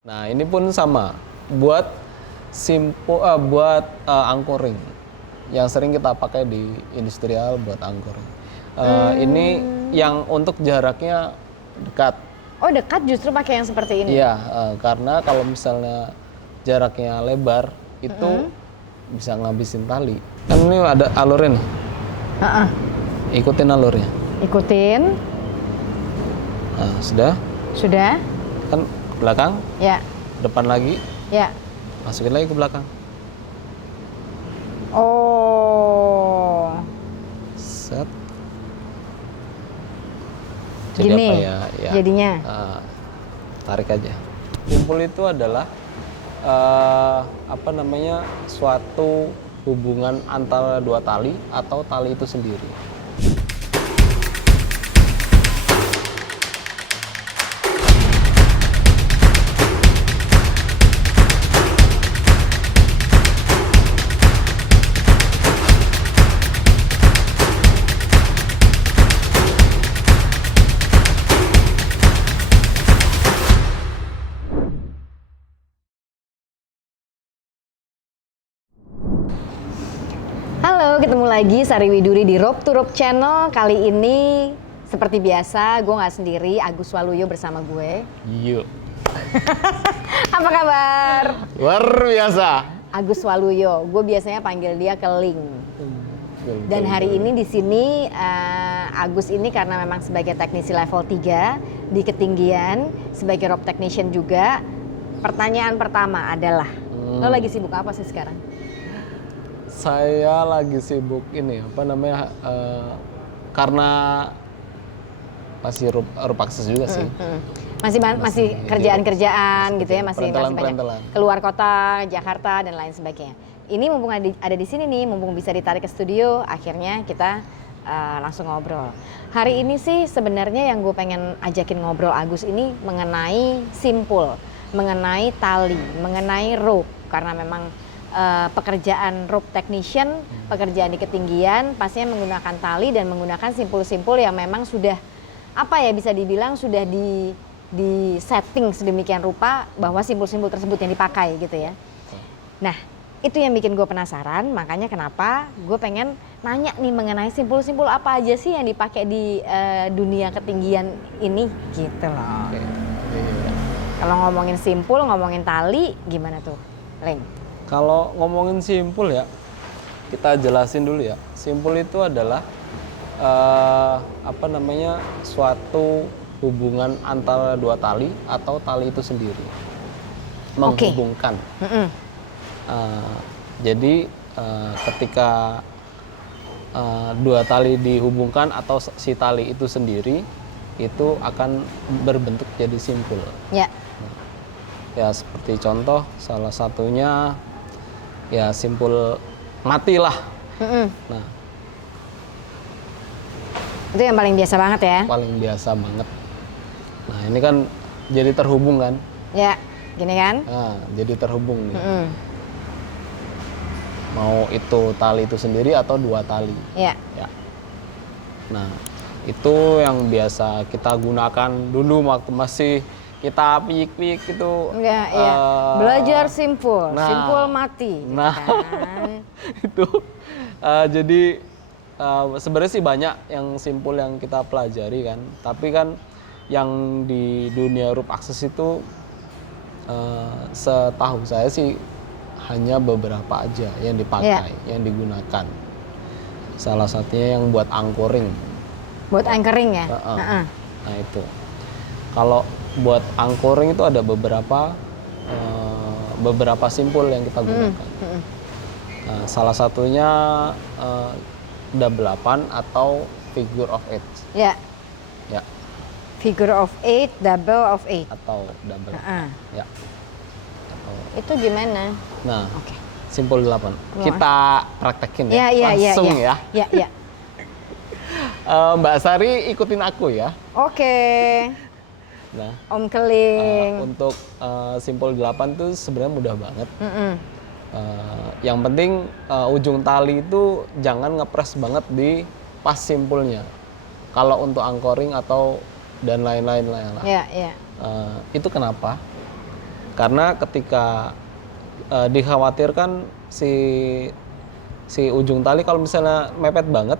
Nah, ini pun sama buat anchoring yang sering kita pakai di industrial buat anchoring. Ini yang untuk jaraknya dekat. Oh, dekat justru pakai yang seperti ini. Iya, karena kalau misalnya jaraknya lebar itu bisa ngabisin tali. Kan ini ada alurnya nih. Ikutin alurnya. Ikutin. Nah, sudah? Sudah? Kan belakang? Ya. Depan lagi? Ya. Masukin lagi ke belakang. Oh. Set. Jadi Gini, apa ya? Ya. Jadinya? Tarik aja. Simpul itu adalah suatu hubungan antara dua tali atau tali itu sendiri. Halo, ketemu lagi Sari Widuri di Rope to Rope Channel. Kali ini seperti biasa, gue nggak sendiri, Agus Waluyo bersama gue. Yuk. Apa kabar? Luar biasa. Agus Waluyo, gue biasanya panggil dia Keling. Dan hari ini di sini Agus ini karena memang sebagai teknisi level 3 di ketinggian, sebagai rope technician juga. Pertanyaan pertama adalah, lo lagi sibuk apa sih sekarang? Saya lagi sibuk karena masih rupakses juga sih. Masih kerjaan-kerjaan gitu ya, masih banyak keluar kota, Jakarta dan lain sebagainya. Ini mumpung ada di sini nih, mumpung bisa ditarik ke studio, akhirnya kita langsung ngobrol. Hari ini sih sebenarnya yang gue pengen ajakin ngobrol Agus ini mengenai simpul, mengenai tali, mengenai rope, karena memang pekerjaan rope technician, pekerjaan di ketinggian pastinya menggunakan tali dan menggunakan simpul-simpul yang memang sudah bisa dibilang sudah di setting sedemikian rupa bahwa simpul-simpul tersebut yang dipakai gitu ya. Nah, itu yang bikin gue penasaran, makanya kenapa gue pengen nanya nih mengenai simpul-simpul apa aja sih yang dipakai di dunia ketinggian ini gitu loh. Kalau ngomongin simpul, ngomongin tali, gimana tuh, Leng? Kalau ngomongin simpul ya, kita jelasin dulu ya. Simpul itu adalah suatu hubungan antara dua tali atau tali itu sendiri menghubungkan. Jadi ketika dua tali dihubungkan atau si tali itu sendiri itu akan berbentuk jadi simpul. Ya. Ya seperti contoh salah satunya ya simpul mati lah. Nah, itu yang paling biasa banget ya? Paling biasa banget. Nah ini kan jadi terhubung kan? Ya, gini kan? Nah, jadi terhubung nih. Mau itu tali itu sendiri atau dua tali. Ya. Nah itu yang biasa kita gunakan dulu waktu masih kita piyik-piyik itu. Enggak, ya. Belajar simpul, simpul mati. Nah, kan? itu jadi sebenarnya sih banyak yang simpul yang kita pelajari kan. Tapi kan yang di dunia rope access itu setahu saya sih hanya beberapa aja yang dipakai, yang digunakan. Salah satunya yang buat anchoring. Buat anchoring ya? Nah itu. Kalau buat anchoring itu ada beberapa simpul yang kita gunakan. Salah satunya double 8 atau figure of 8. Ya. Ya. Figure of 8, double of 8. Atau double. Ya. Itu gimana? Nah, simpul 8. Kita praktekin ya. Langsung ya. Ya. Mbak Sari ikutin aku ya. Oke. Nah, Om Keling. untuk simpul 8 tuh sebenarnya mudah banget. Yang penting ujung tali itu jangan ngepres banget di pas simpulnya. Kalau untuk anchoring atau dan lain-lain lah. Ya. Itu kenapa? Karena ketika dikhawatirkan si ujung tali kalau misalnya mepet banget,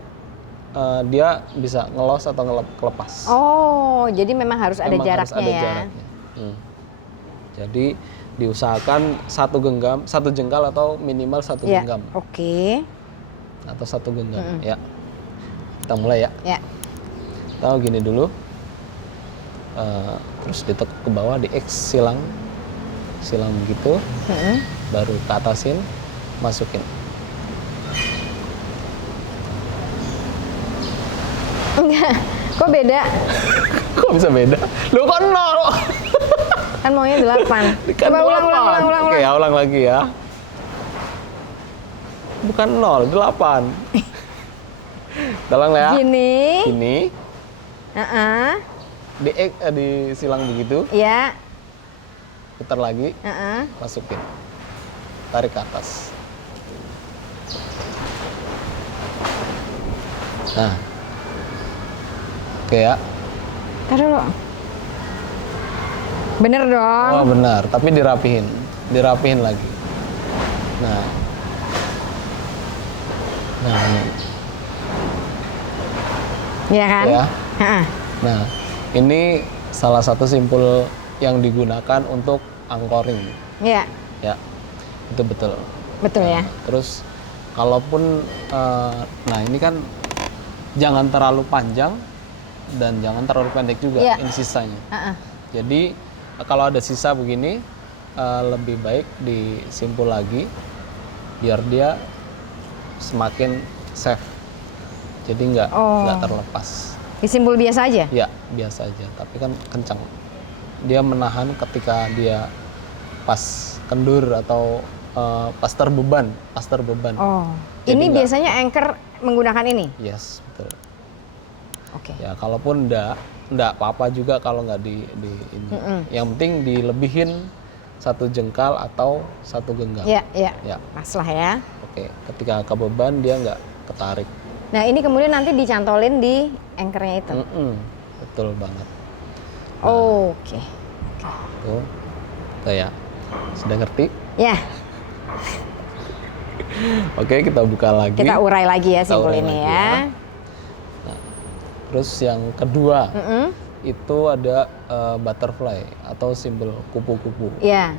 dia bisa ngelos atau kelepas. Oh, jadi memang harus ada Memang jaraknya harus ada ya. jaraknya. Jadi diusahakan satu jengkal atau minimal satu Ya, genggam oke. atau satu genggam. Ya, kita mulai ya. Ya, Kita gini dulu, terus ditekuk ke bawah, di X silang begitu, baru ke atasin, masukin. enggak. Kok beda? Kok bisa beda? Lu kok 0? Kan maunya 8. Kan Coba ulang. 8. Oke, ya, ulang lagi ya. Bukan 0, 8. Tolong ya. Gini. Ini Heeh. di silang begitu, Ya. putar lagi, Heeh. masukin. Tarik ke atas. Nah. Oke ya. Ntar dulu. Bener dong. Oh benar, tapi dirapihin lagi. Nah, ini. Iya kan? Ya. Heeh. Nah, ini salah satu simpul yang digunakan untuk anchoring. Iya. Ya, itu betul. Betul ya. Terus, kalaupun, nah ini kan jangan terlalu panjang dan jangan terlalu pendek juga Iya. ini sisanya. Heeh. Jadi kalau ada sisa begini, lebih baik disimpul lagi biar dia semakin safe. Jadi nggak terlepas. Disimpul biasa aja? Ya biasa aja, tapi kan kencang. Dia menahan ketika dia pas kendur atau pas terbeban. Oh, Jadi ini nggak- biasanya anchor menggunakan ini? Yes, betul. Oke. Ya kalaupun enggak apa-apa juga kalau nggak di ini. Yang penting dilebihin satu jengkal atau satu genggam. Iya, iya. Ya, Pas lah ya. oke. Ketika kebeban dia nggak ketarik. Nah, ini kemudian nanti dicantolin di anchornya itu? Betul banget. Oke. Tuh, tuh ya. Sudah ngerti? Ya, Oke, kita buka lagi. kita urai lagi ya Kita simpul urai ini lagi ya. Terus yang kedua, Mm-mm. itu ada butterfly atau simbol kupu-kupu. Iya.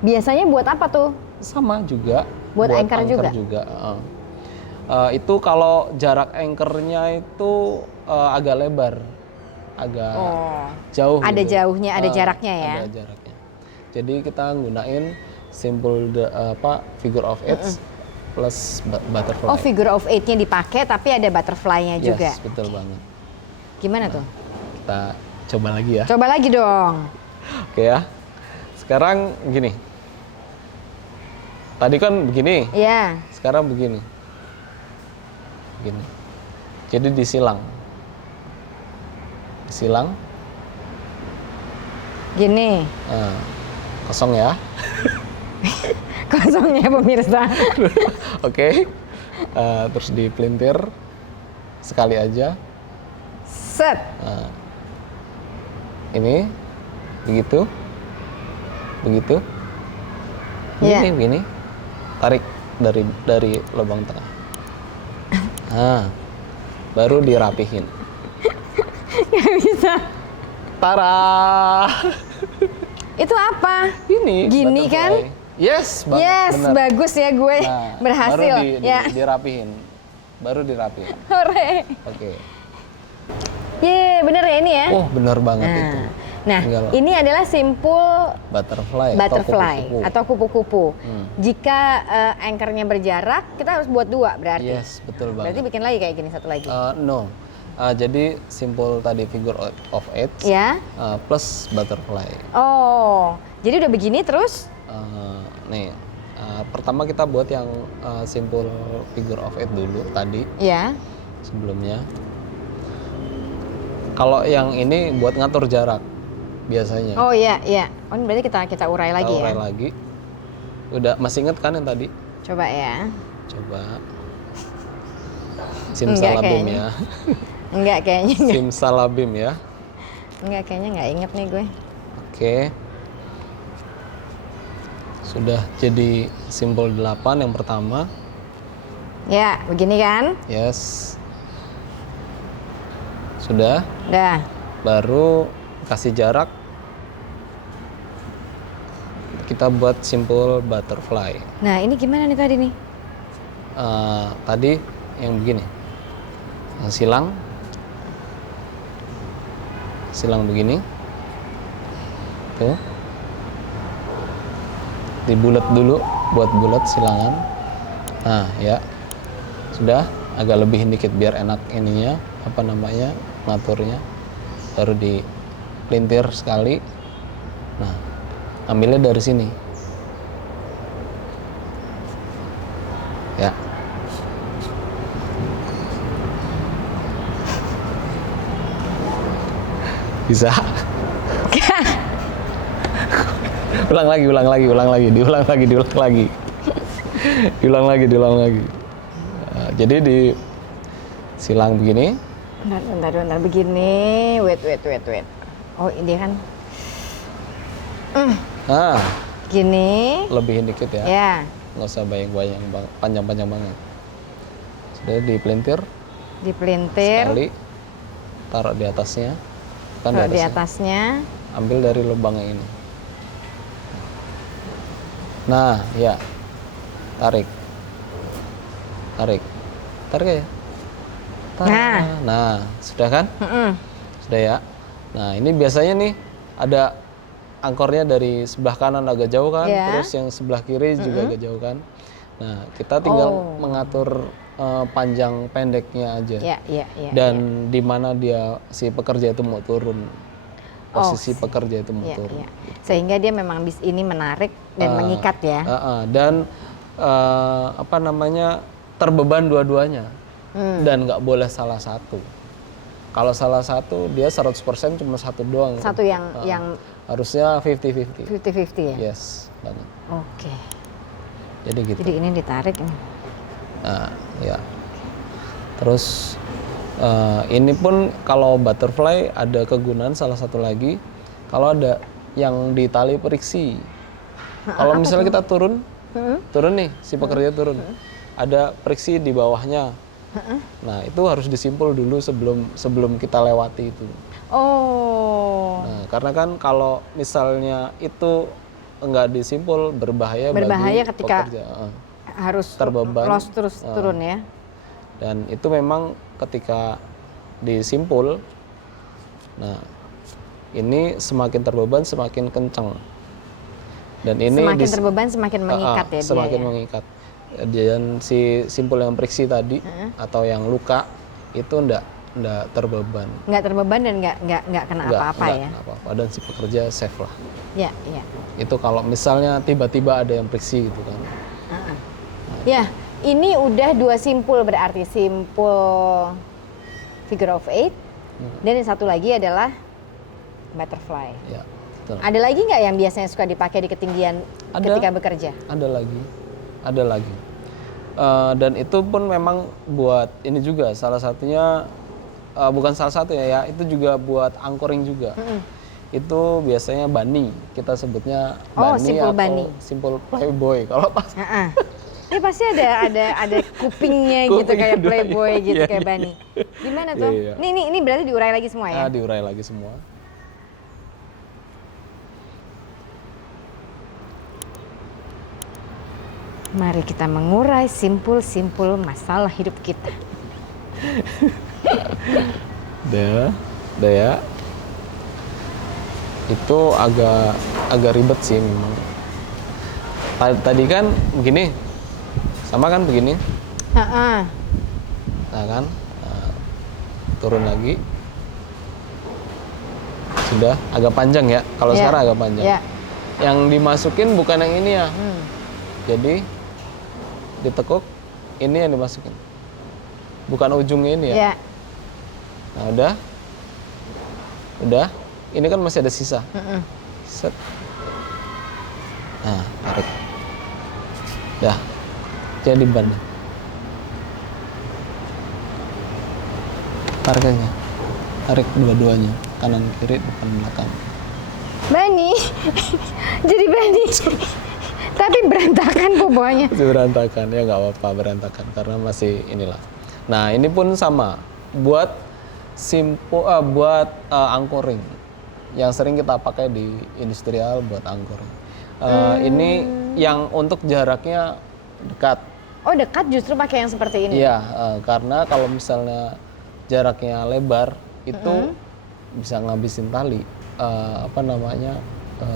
Biasanya buat apa tuh? Sama juga. Buat anchor juga? Itu kalau jarak anchornya itu agak lebar, agak jauh. Ada gitu. jauhnya, ada jaraknya ya? Ada jaraknya. Jadi kita gunain simbol figure of eight plus butterfly. Oh, figure of 8-nya dipakai tapi ada butterfly-nya juga. Yes, betul banget. Gimana tuh? Kita coba lagi ya. Coba lagi dong. Oke ya. Sekarang gini. Tadi kan begini, Iya. sekarang begini. Begini. Jadi disilang. Disilang. Gini. Kosong ya. Kosongnya pemirsa. Oke. Terus dipelintir sekali aja. Set. Ini begitu. Begitu. Iya. Begini. Tarik dari lubang tengah. Nah, baru dirapihin. Nggak bisa. Tara. Itu apa? Ini Gini butterfly. kan? Yes, Yes, bener. bagus ya gue. Nah, Berhasil. Baru Ya. dirapihin. Baru dirapihin. Hore. Oke. Ye, bener ya ini ya? Oh, benar banget itu. Nah, Tinggal ini adalah simpul butterfly butterfly atau kupu-kupu. atau kupu-kupu. Jika anchornya berjarak, kita harus buat 2 berarti. Yes, betul Berarti banget. bikin lagi kayak gini satu lagi. No. Jadi simpul tadi figure of eight Ya. plus butterfly. Oh, jadi udah begini terus? Nih, pertama kita buat yang simpul figure of eight dulu tadi Ya. sebelumnya. Kalau yang ini buat ngatur jarak biasanya. Oh iya, iya. Oh, ini berarti kita urai lagi Kita ya. urai lagi. Udah masih inget kan yang tadi? Coba ya. Coba. Enggak Simsalabim kayaknya. ya. Enggak kayaknya enggak. Simsalabim ya. Enggak kayaknya enggak inget nih gue. Oke. Sudah jadi simpul 8 yang pertama. Ya, begini kan? Yes. Sudah. Udah. Baru kasih jarak. Kita buat simpul butterfly. Nah, ini gimana nih tadi nih? Tadi yang begini. Silang begini. Tuh. Dibulet dulu, buat bulat silangan. Nah, ya. Sudah, agak lebihin dikit biar enak ininya, apa namanya, ngaturnya. Baru dipelintir sekali. Nah, ambilnya dari sini. Ya. Bisa. Ulang lagi. Diulang lagi. Nah, jadi di silang begini. Bentar begini. Wait. Oh, ini kan. Nah, Gini. lebihin dikit ya. Ya. Nggak usah bayang-bayang panjang-panjang banget. Sudah dipelintir sekali. Taruh di atasnya. Kan Taruh di atasnya. Ambil dari lubang yang ini. Nah, ya. Tarik ya. Nah, sudah kan? Sudah ya. Nah, ini biasanya nih ada angkornya dari sebelah kanan agak jauh kan, terus yang sebelah kiri juga agak jauh kan. Nah, kita tinggal mengatur panjang pendeknya aja. Dan di mana dia si pekerja itu mau turun. Posisi pekerja itu mau turun. Sehingga dia memang ini menarik dan mengikat ya. Dan apa namanya, terbeban dua-duanya. Dan nggak boleh salah satu. Kalau salah satu dia 100% cuma satu doang. Satu yang harusnya 50-50. 50-50 ya? Yes, banget. Oke. Jadi gitu. Jadi ini ditarik ini. Nah, ya. Terus ini pun kalau butterfly ada kegunaan salah satu lagi. Kalau ada yang di tali periksi. Kalau misalnya kita turun nih, si pekerja turun. Ada periksi di bawahnya. Nah, itu harus disimpul dulu sebelum kita lewati itu. Oh. Nah, karena kan kalau misalnya itu enggak disimpul berbahaya bagi ketika pekerja. Harus terbeban, los terus turun ya. Dan itu memang ketika disimpul, nah ini semakin terbeban semakin kencang. Dan ini semakin terbeban semakin mengikat ya dia. Semakin mengikat. Dan si simpul yang periksi tadi atau yang luka itu enggak terbeban. Nggak terbeban dan nggak kena apa-apa ya. Kena apa-apa, dan si pekerja safe lah. Ya. Itu kalau misalnya tiba-tiba ada yang periksi gitu kan. Ya, ini udah 2 simpul berarti simpul figure of 8 dan yang satu lagi adalah butterfly. Ya, betul. Ada lagi nggak yang biasanya suka dipakai di ketinggian ketika bekerja? Ada lagi. Dan itu pun memang buat ini juga salah satunya, bukan salah satu ya, itu juga buat anchoring juga. Itu biasanya bunny, kita sebutnya bunny atau bunny. simpul playboy kalau pas. Ini pasti ada kupingnya gitu kayak playboy gitu kayak bunny. Gimana tuh? Iya. Ini berarti diurai lagi semua ya? Diurai lagi semua. Mari kita mengurai simpul-simpul masalah hidup kita. Udah ya. Itu agak ribet sih memang. Tadi kan begini, sama kan begini. Nah kan, turun lagi. Sudah agak panjang ya. Kalau sekarang agak panjang. Yang dimasukin bukan yang ini ya. Jadi ditekuk, ini yang dimasukin. Bukan ujungnya ini ya. Nah udah. Ini kan masih ada sisa. Set. Nah, tarik. Dah. Jadi ban. Tarik aja. Tarik dua-duanya, kanan kiri depan belakang. Bani. Jadi Bani. Tapi berantakan pokoknya. Masih berantakan, ya nggak apa-apa berantakan karena masih inilah. Nah ini pun sama, buat anchoring yang sering kita pakai di industrial buat anchoring. Ini yang untuk jaraknya dekat. Oh dekat justru pakai yang seperti ini? Iya, karena kalau misalnya jaraknya lebar itu bisa ngabisin tali.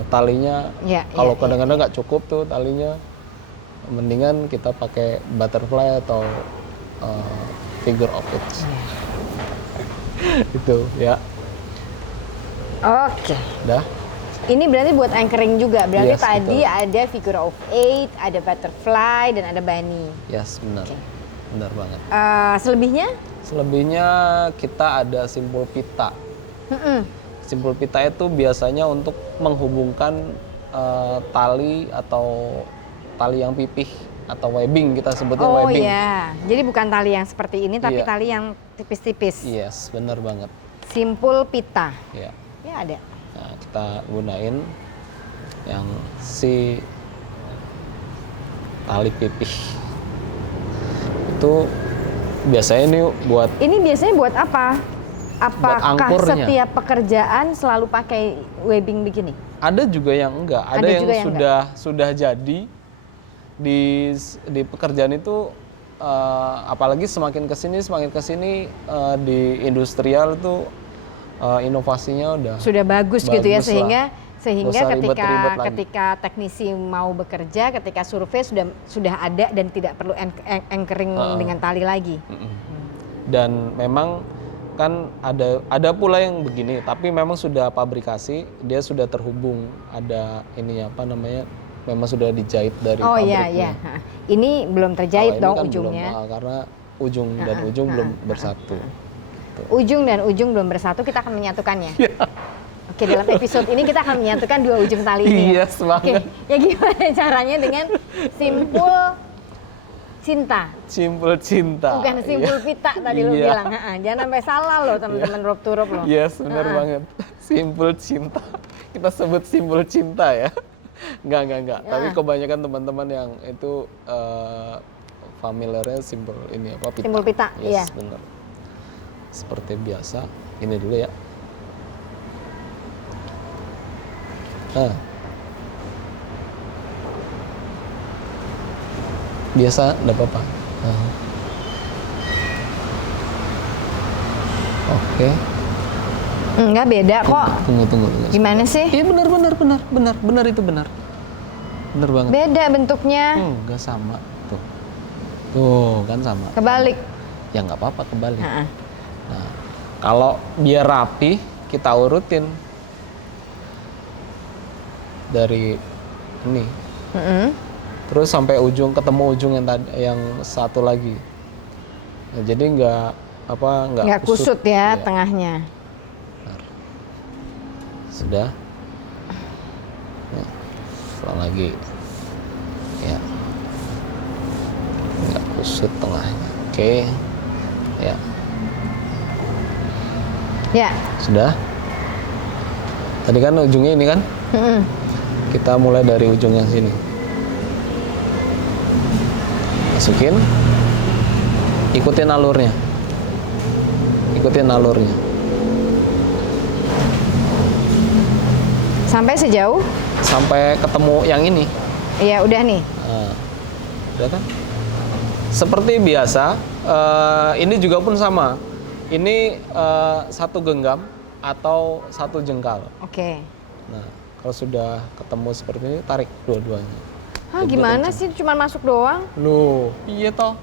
Talinya kalau kadang-kadang nggak cukup tuh talinya, mendingan kita pakai butterfly atau figure of eight. Itu ya. Oke. Dah. Ini berarti buat anchoring juga. Berarti Yes, tadi betul. ada figure of eight, ada butterfly, dan ada bunny. Yes, benar. Benar banget. Selebihnya? Selebihnya kita ada simpul pita. Simpul pita itu biasanya untuk menghubungkan tali atau tali yang pipih atau webbing, kita sebutnya Oh webbing. iya, jadi bukan tali yang seperti ini, tapi Iya. tali yang tipis-tipis. Yes, benar banget. Simpul pita. Ya. Ya ada. Nah, kita gunain yang si tali pipih. Itu biasanya ini buat Ini biasanya buat apa? Apakah angkurnya. setiap pekerjaan selalu pakai webbing begini? ada juga yang enggak, ada yang juga yang sudah jadi di pekerjaan itu, apalagi semakin kesini di industrial itu inovasinya Sudah bagus gitu ya, bagus lah. sehingga Nggak usah ribet-ribet lagi. ketika teknisi mau bekerja, ketika survei sudah ada dan tidak perlu anchoring dengan tali lagi. Dan memang kan ada pula yang begini, tapi memang sudah pabrikasi, dia sudah terhubung, ada ini memang sudah dijahit dari Oh pabriknya. iya. Ini belum terjahit Kalau ini dong kan ujungnya. belum, karena ujung dan ujung belum bersatu. Ujung dan ujung belum bersatu, kita akan menyatukannya. Iya. Oke, dalam episode ini kita akan menyatukan dua ujung tali ini. Iya, semangat. Oke, ya gimana caranya dengan simpul cinta? Simpul cinta. Bukan simpul pita tadi lu Iya. bilang. Jangan sampai salah loh teman-teman rope to rope loh. Yes, benar banget. Simpul cinta. Kita sebut simpul cinta ya. Enggak. Tapi kebanyakan teman-teman yang itu familiarnya simpul ini apa pita. Simpul pita, iya. Yes, benar. Seperti biasa. Ini dulu ya. Nah. Biasa, enggak apa-apa. Nah. Oke. Enggak beda kok. Tunggu. Gimana sih? Iya benar itu benar. Benar banget. Beda bentuknya. Enggak sama. Tuh kan sama. Kebalik. Ya nggak apa-apa kebalik. Heeh. Nah, kalau biar rapi kita urutin dari ini. Terus sampai ketemu ujung yang tadi, yang satu lagi. Nah, jadi nggak Kusut ya Iya. tengahnya. Sudah. Nah, ulang lagi. Ya. Nggak kusut tengahnya. Oke. Ya. Ya. Sudah. Tadi kan ujungnya ini kan? Kita mulai dari ujung yang sini. Masukin. Ikutin alurnya. Sampai sejauh? Sampai ketemu yang ini. Iya, udah nih. Nah, udah kan? Seperti biasa, ini juga pun sama. Ini satu genggam atau satu jengkal. Oke. Nah, kalau sudah ketemu seperti ini, tarik dua-duanya. Hah, gimana sih? Cuma masuk doang? Loh, iya toh.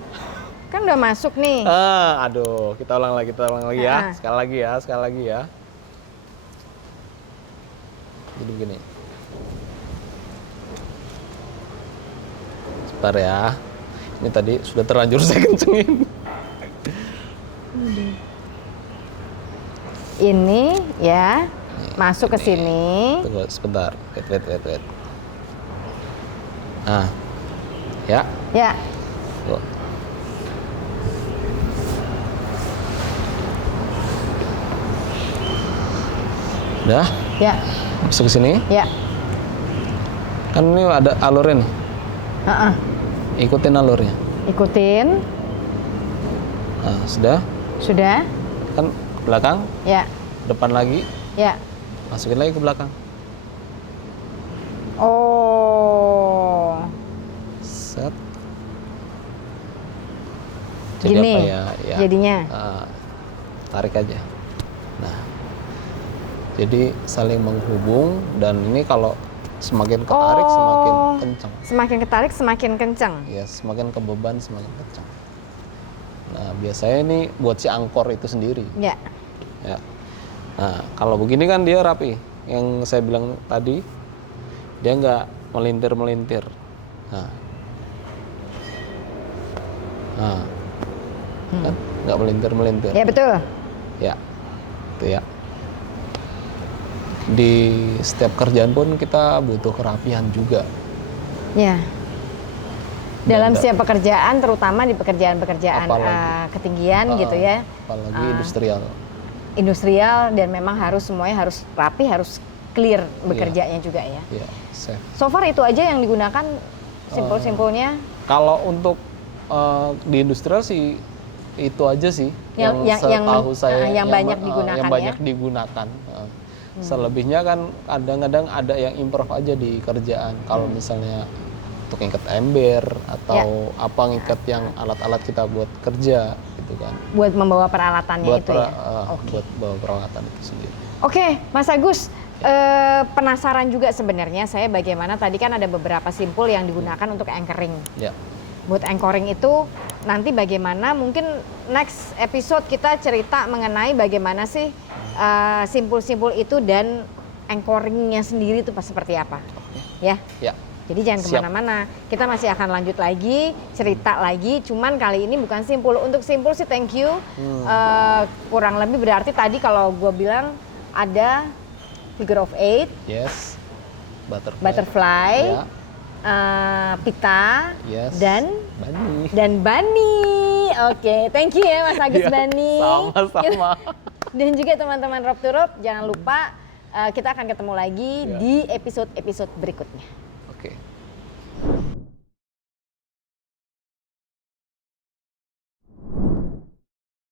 Kan udah masuk nih. Aduh, kita ulang lagi ya. Sekali lagi ya. Jadi begini. Sebentar ya. Ini tadi sudah terlanjur saya kencengin. Ini ya, masuk ke sini. Tunggu sebentar. Wait. Nah. Ya. Ya. Tuh. Udah? Ya. Masuk ke sini. Ya. Kan ini ada alurnya nih. Heeh. Ikutin alurnya. Ikutin. Nah, sudah. Sudah. Kan ke belakang, Ya. depan lagi, Ya. masukin lagi ke belakang. Oh. Set. Gini, apa ya? jadinya. Tarik aja. Nah, jadi saling menghubung dan ini kalau semakin ketarik semakin kencang. Semakin ketarik semakin kencang. Ya, semakin ke beban semakin kencang. Nah, biasanya ini buat si angkor itu sendiri. Ya. Ya. Nah, kalau begini kan dia rapi. Yang saya bilang tadi, dia nggak melintir-melintir. Nah, kan nggak melintir-melintir. Ya betul. Ya, itu ya. Di setiap kerjaan pun kita butuh kerapihan juga. Ya. Dalam setiap pekerjaan, terutama di pekerjaan-pekerjaan ketinggian gitu ya. Apalagi industrial dan memang harus semuanya harus rapi, harus clear bekerjanya juga ya. Iya, safe. So far itu aja yang digunakan simpul-simpulnya. Kalau untuk di industrial sih itu aja sih yang setahu saya yang banyak digunakan. Yang banyak digunakan. Selebihnya kan kadang-kadang ada yang improve aja di kerjaan. Kalau misalnya untuk ngikat ember atau apa ngikat yang alat-alat kita buat kerja gitu kan. Buat membawa peralatannya itu ya. Buat bawa peralatan itu sendiri. Oke, Mas Agus, penasaran juga sebenarnya saya bagaimana tadi kan ada beberapa simpul yang digunakan untuk anchoring. Ya. Buat anchoring itu nanti bagaimana mungkin next episode kita cerita mengenai bagaimana sih simpul-simpul itu dan anchoringnya sendiri itu seperti apa. Ya. Ya. Jadi jangan kemana-mana, kita masih akan lanjut lagi, cerita lagi, cuman kali ini bukan simpul. Untuk simpul sih thank you, kurang lebih berarti tadi kalau gue bilang ada figure of 8, yes, butterfly, ya. Pita, yes. dan Bani. Oke, thank you ya Mas Agus Bani. Sama-sama. Dan juga teman-teman Rob to Rob, jangan lupa kita akan ketemu lagi di episode-episode berikutnya. Oke.